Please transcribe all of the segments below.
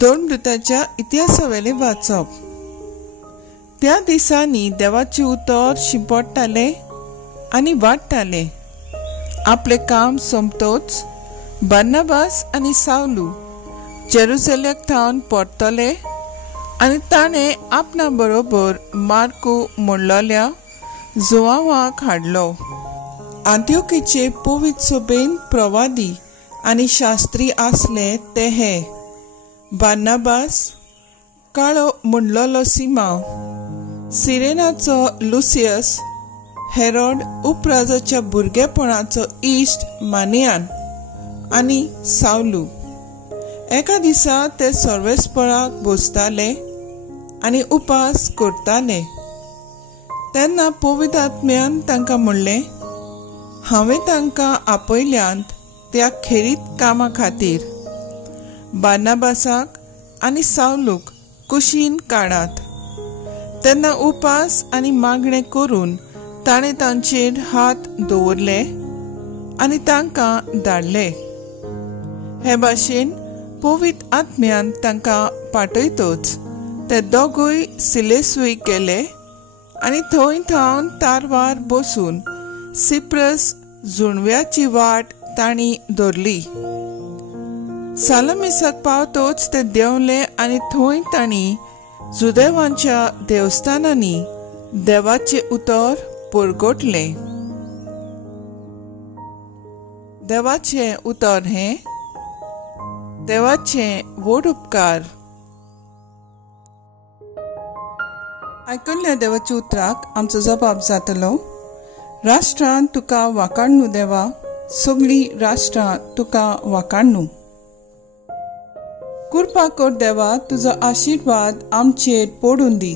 धर्मदूताच्या इतिहासावेले वाचप। त्या दिसांनी देवाचे उतर शिंपडटाले आनी वाडटाले। आपले काम सोंपतोच बार्नबास आनी सावलू जेरुसलेम थावन परतले आनी ताणें आपणा बरोबर मार्कू म्हणलोल्या जुआंवाक हाडलो। आंत्योकेचे पवित्र सभेन प्रवादी आनी शास्त्री आसले ते हे बार्नबास, काळो म्हणलोलो सिमाव, सिरेनाचो लुसियस, हेरोड उपराजाच्या भुरगेपणाचो इश्ट मानियान आनी सावलू। एका दिसा ते सर्वेस्पराक बसताले आनी उपास करताले। तेन्ना पवित्र आत्म्यान तांकां म्हणलें, हांवें तांकां आपयल्यांत त्या खेरीत कामा खातीर। बार्नबासाक आनी सावलूक कुशीन काडात। तेन्ना उपास आनी मागणें करून ताणें तांचेर हात दवरले आनी तांकां धाडले। हे भाशेन पवित्र आत्म्यान तांकां पाठयतच ते दोगूय सिलेसूय गेले आनी थंय थावन तारवार बसून सिप्रस जुणव्याची वाट तांणी धरली। सालमिसाक पावतोच ते देंवले आनी थंय तांणी जुदेवांच्या देवस्थानांनी देवाचे उतर परगटले। देवाचे उतर हे देवाचे व्हड उपकार। आयकल्ल्या देवाच्या उतराक आमचो जबाब जातलो, राष्ट्रांत तुका वाकाणू देवा, सगळी राष्ट्रां तुका वाकाणू। कृपा कर देवा, तुजो आशीर्वाद आमचेर पडून दी।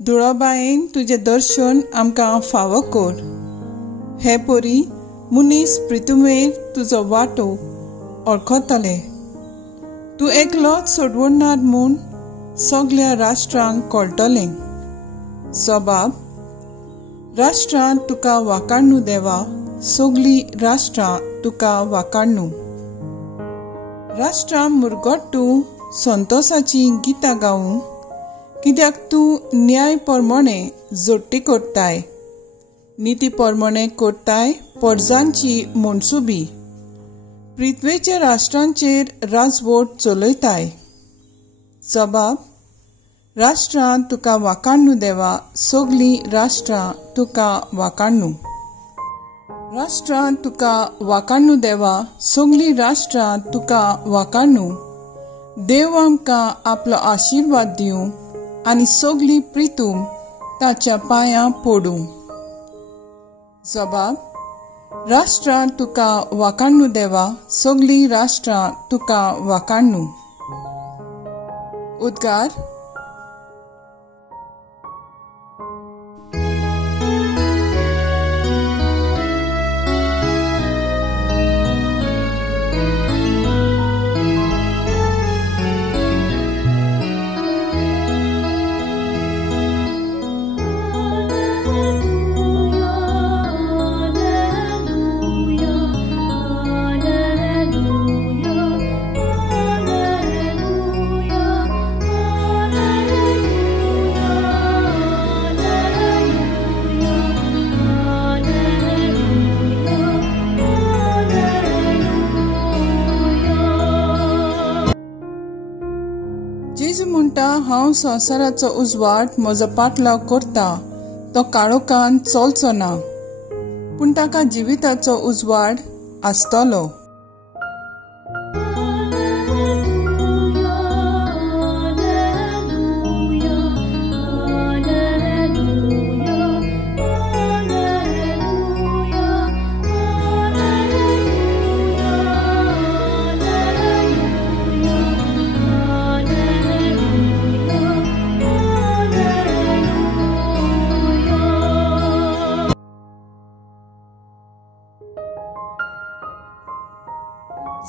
दुळाबायेन तुझे दर्शन आमकां फावो कर। हे परी मुनीस पृथ्वीर तुजो वाटो ओळखतले। तूं एकलोच सोडवणार म्हूण सगळ्या राष्ट्रांक कळटलें। सबाब, राष्ट्रांत तुका वाकाणू देवा, सगळी राष्ट्रां तुका वाकाणू। राष्ट्रां मुरगट्टू संतोषाची गितां गावूं, कित्याक तूं न्याय परमणे जोडटी करताय, निती परमणे करताय परजांची मनसुबी। पृथ्वेच्या राष्ट्रांचेर राजवट चलयताय। जबाब, राष्ट्रांत तुका वाकाणू देवा, सगळी राष्ट्रां तुका वाकाणू। राष्ट्रांत तुका वाकाणू देवा, सगळी राष्ट्रां तुका वाकाणू। देव आमकां आपलो आशीर्वाद दिवं आनी सगळी प्रितूम ताच्या पांयां पडूं। जबाब, राष्ट्रांत तुका वाकाणू देवा, सगळी राष्ट्रां तुका वाकाणू। उद्गार। जेजू म्हणटा, हांव संवसाराचो उजवाड म्हजो पाटलाव करता, तो काळोखान चलचो ना, पूण ताका जिविताचो उजवाड आसतलो।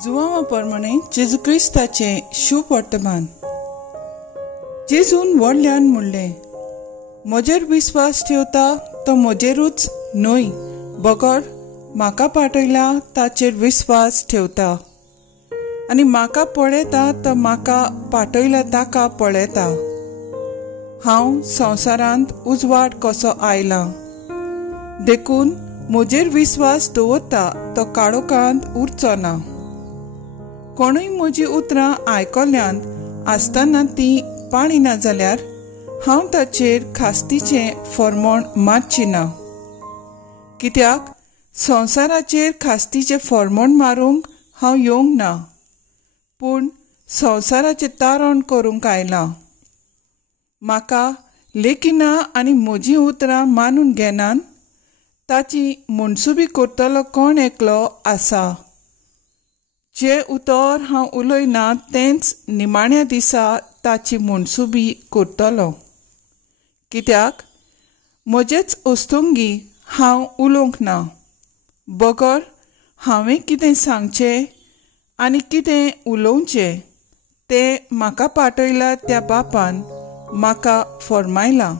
जुआंवा परमणे जेजू क्रिस्ताचे शुभ वर्तमान। जेजून व्हडल्यान म्हणलें, म्हजेर विस्वास ठेवता तो म्हजेरूच न्हय, बगर म्हाका पाठयला ताचेर विस्वास ठेवता। आनी म्हाका पळयता तो म्हाका पाठयला ताका पळयता. हांव संवसारांत उजवाड कसो आयला, देखून म्हजेर विस्वास दवरता तो काळोखांत उरचो ना. कोणूय म्हजी उतरां आयकल्यांत आसतना ती पाळिना जाल्यार हांव ताचेर खास्तीचें फर्मोण मारची ना. कित्याक संवसाराचेर खास्तीचें फर्मोण मारूंक हांव येवंक ना, पूण संवसाराचें तारण करूंक आयलां. म्हाका लेखिना आनी म्हजीं उतरां मानून घेनान ताची मुनसुबी करतलो कोण एकलो आसा. जे उतर हांव उलयना तेंच निमाण्या दिसा ताची मुनसुबी करतलो. कित्याक म्हजेच ओस्तुंगी हांव उलोवंक ना, बगर हांवें कितें सांगचें आनी कितें उलोवचें तें म्हाका पाठयला त्या बापान म्हाका फर्मायलां.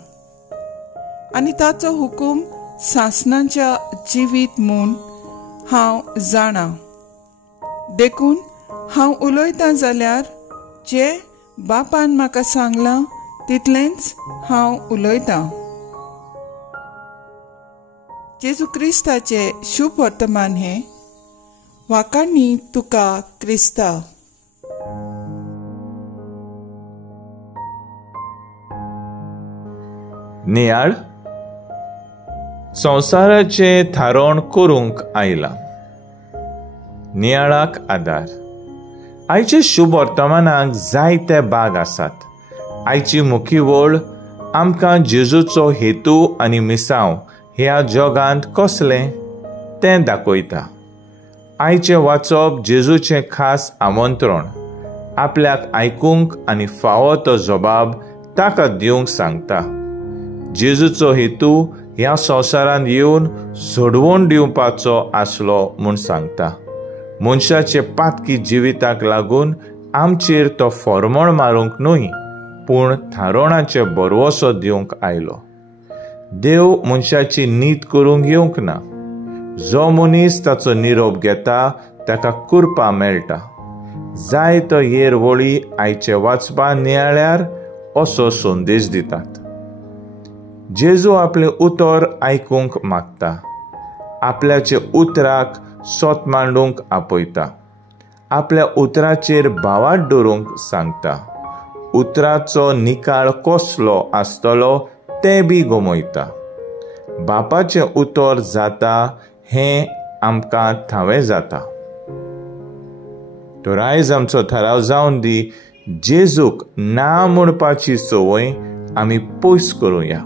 आनी ताचो हुकूम सासणाच्या जिवीत म्हूण हांव जाणा. देखून हांव उलयतां जाल्यार जे बापान म्हाका सांगलां तितलेंच हांव उलयतां. जेजू क्रिस्ताचे शुभ वर्तमान हें. वाकाडणी तुका क्रिस्ता. नियाळ संवसाराचे थारोण करूंक आयला. नियाळाक आदार. आयचे शुभ वर्तमानाक जायते भाग आसात. आयची मुखी वळ आमकां जेजूचो हेतू आनी मिसांव ह्या जगांत कसलें तें दाखयता. आयचें वाचप जेजूचें खास आमंत्रण आपल्याक आयकूंक आनी फावो तो जबाब ताका दिवंक सांगता. जेजूचो हेतू ह्या संवसारांत येवन सोडवून दिवपाचो आसलो म्हूण सांगता. मनशाचे पातकी जिविताक लागून आमचेर तो फर्मोण मारूंक न्हय, पूण थारोणाचे बरवसो दिवंक आयलो. देव मनशाची नीत करूंक येवंक ना. जो मनीस ताचो निरोप घेता ताका कुरपा मेळटा. जाय तो येर वळी आयचे वाचपा नियाळ्यार असो संदेश दितात. जेजू आपलें उतर आयकूंक मागता. आपल्याचे उतराक सोत मांडूंक आपयता. आपल्या उतराचेर भावार्थ दवरूंक सांगता. उतराचो निकाळ कसलो आसतलो तें बी गमयता. बापाचें उतर जाता हें आमकां थावें जाता. तर आयज आमचो थाराव जावन दी जेजूक ना म्हणपाची संवय आमी पयस करुया.